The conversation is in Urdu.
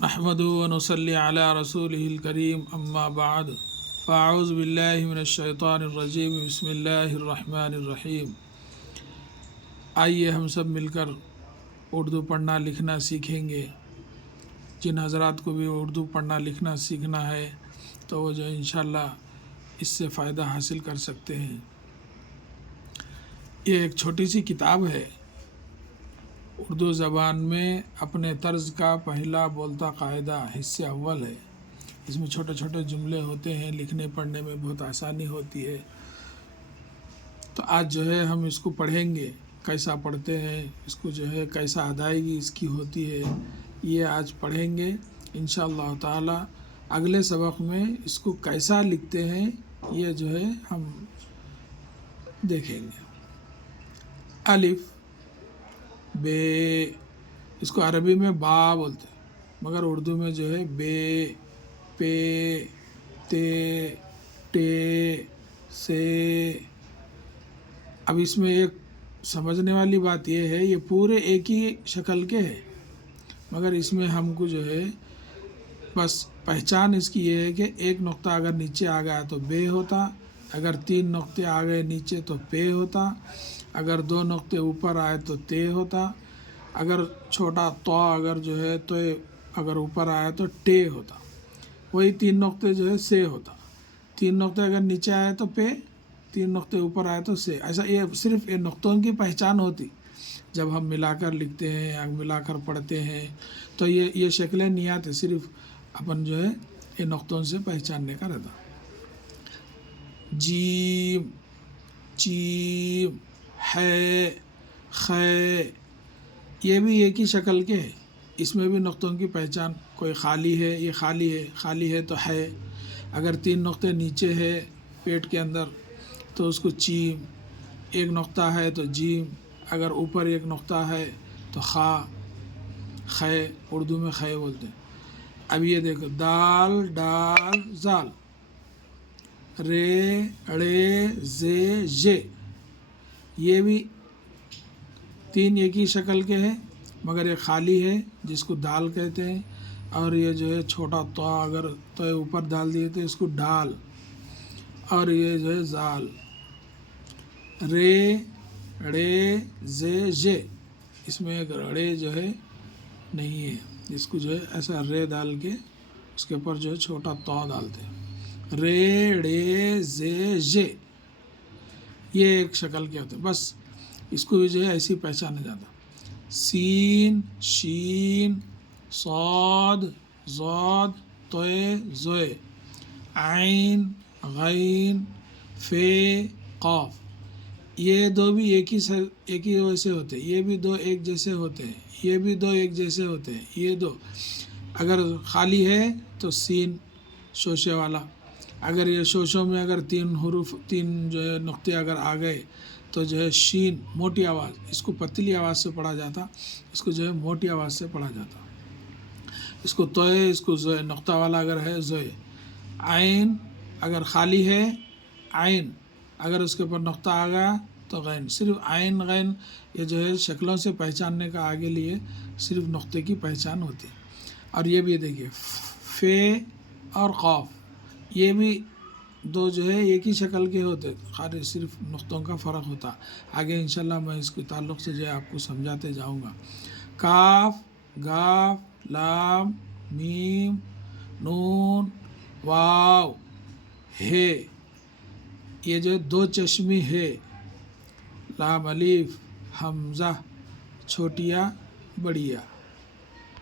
نحمده ونصلي على رسوله الكريم اما بعد فاعوذ باللہ من الشیطان الرجیم بسم اللہ الرحمن الرحیم۔ آئیے ہم سب مل کر اردو پڑھنا لکھنا سیکھیں گے۔ جن حضرات کو بھی اردو پڑھنا لکھنا سیکھنا ہے تو وہ جو انشاءاللہ اس سے فائدہ حاصل کر سکتے ہیں۔ یہ ایک چھوٹی سی کتاب ہے، اردو زبان میں اپنے طرز کا پہلا بولتا قاعدہ حصہ اول ہے۔ اس میں چھوٹے چھوٹے جملے ہوتے ہیں، لکھنے پڑھنے میں بہت آسانی ہوتی ہے۔ تو آج جو ہے ہم اس کو پڑھیں گے، کیسا پڑھتے ہیں، اس کو جو ہے کیسا ادائیگی اس کی ہوتی ہے، یہ آج پڑھیں گے انشاءاللہ تعالی۔ اگلے سبق میں اس کو کیسا لکھتے ہیں یہ جو ہے ہم دیکھیں گے۔ الف بے، اس کو عربی میں با بولتے ہیں، مگر اردو میں جو ہے بے، پے، تے، ٹے، سے۔ اب اس میں ایک سمجھنے والی بات یہ ہے، یہ پورے ایک ہی شکل کے ہیں، مگر اس میں ہم کو جو ہے بس پہچان اس کی یہ ہے کہ ایک نقطہ اگر نیچے آ گیا تو بے ہوتا، اگر 3 نقطے آ گئے نیچے تو پے ہوتا، اگر 2 نقطے اوپر آئے تو تے ہوتا، اگر چھوٹا تو اگر جو ہے تو اگر اوپر آیا تو ٹے ہوتا، وہی 3 نقطے جو ہے سے ہوتا، 3 نقطے اگر نیچے آئے تو پے، 3 نقطے اوپر آئے تو سے۔ ایسا یہ صرف یہ نقطوں کی پہچان ہوتی جب ہم ملا کر لکھتے ہیں یا ملا کر پڑھتے ہیں تو یہ شکلیں نہیں آتی، صرف اپن جو ہے یہ نقطوں سے پہچاننے کا رہتا۔ جیم، چیم، ہے، خے، یہ بھی ایک ہی شکل کے ہے، اس میں بھی نقطوں کی پہچان، کوئی خالی ہے یہ خالی ہے، خالی ہے تو ہے، اگر 3 نقطے نیچے ہے پیٹ کے اندر تو اس کو چیم، 1 نقطہ ہے تو جیم، اگر اوپر 1 نقطہ ہے تو خا، خے، اردو میں خے بولتے ہیں۔ اب یہ دیکھو، دال، ڈال، زال، رے، ڑے، زے، ژے، یہ بھی 3 ایک ہی شکل کے ہیں، مگر یہ خالی ہے جس کو دال کہتے ہیں، اور یہ جو ہے چھوٹا تو اگر تو اوپر ڈال دیے تو اس کو ڈال، اور یہ جو ہے زال۔ رے، ڑے، زے، ژے، اس میں ایک ڑے جو ہے نہیں ہے، اس کو جو ہے ایسا رے ڈال کے اس کے اوپر جو ہے چھوٹا تو ڈالتے ہیں۔ رے، ڑے، زے، ژے، یہ ایک شکل کے ہوتے ہیں، بس اس کو بھی جو ہے ایسی پہچانا جاتا۔ سین، شین، صاد، ضاد، طے، زوئے، عین، غین، فے، قاف، یہ 2 بھی ایک ہی ویسے ہوتے ہیں، یہ بھی 2 ایک جیسے ہوتے ہیں، یہ بھی 2 ایک جیسے ہوتے ہیں، یہ 2 اگر خالی ہے تو سین شوشے والا، اگر یہ شوشوں میں اگر 3 حروف 3 جو ہے نقطے اگر آ گئے تو جو ہے شین موٹی آواز، اس کو پتلی آواز سے پڑھا جاتا، اس کو جو ہے موٹی آواز سے پڑھا جاتا۔ اس کو توئے، اس کو زوئے، نقطہ والا اگر ہے زوئے۔ عین اگر خالی ہے عین، اگر اس کے اوپر نقطہ آ گیا تو غین۔ صرف عین غین یہ جو ہے شکلوں سے پہچاننے کا آگے لیے صرف نقطے کی پہچان ہوتی ہے۔ اور یہ بھی دیکھیے فے اور قاف، یہ بھی 2 جو ہے ایک ہی شکل کے ہوتے، خالی صرف نقطوں کا فرق ہوتا۔ آگے انشاءاللہ میں اس کے تعلق سے جو ہے آپ کو سمجھاتے جاؤں گا۔ کاف، گاف، لام، میم، نون، واو، ہے، یہ جو 2 چشمی ہے، لام الف، حمزہ، چھوٹیا، بڑیا۔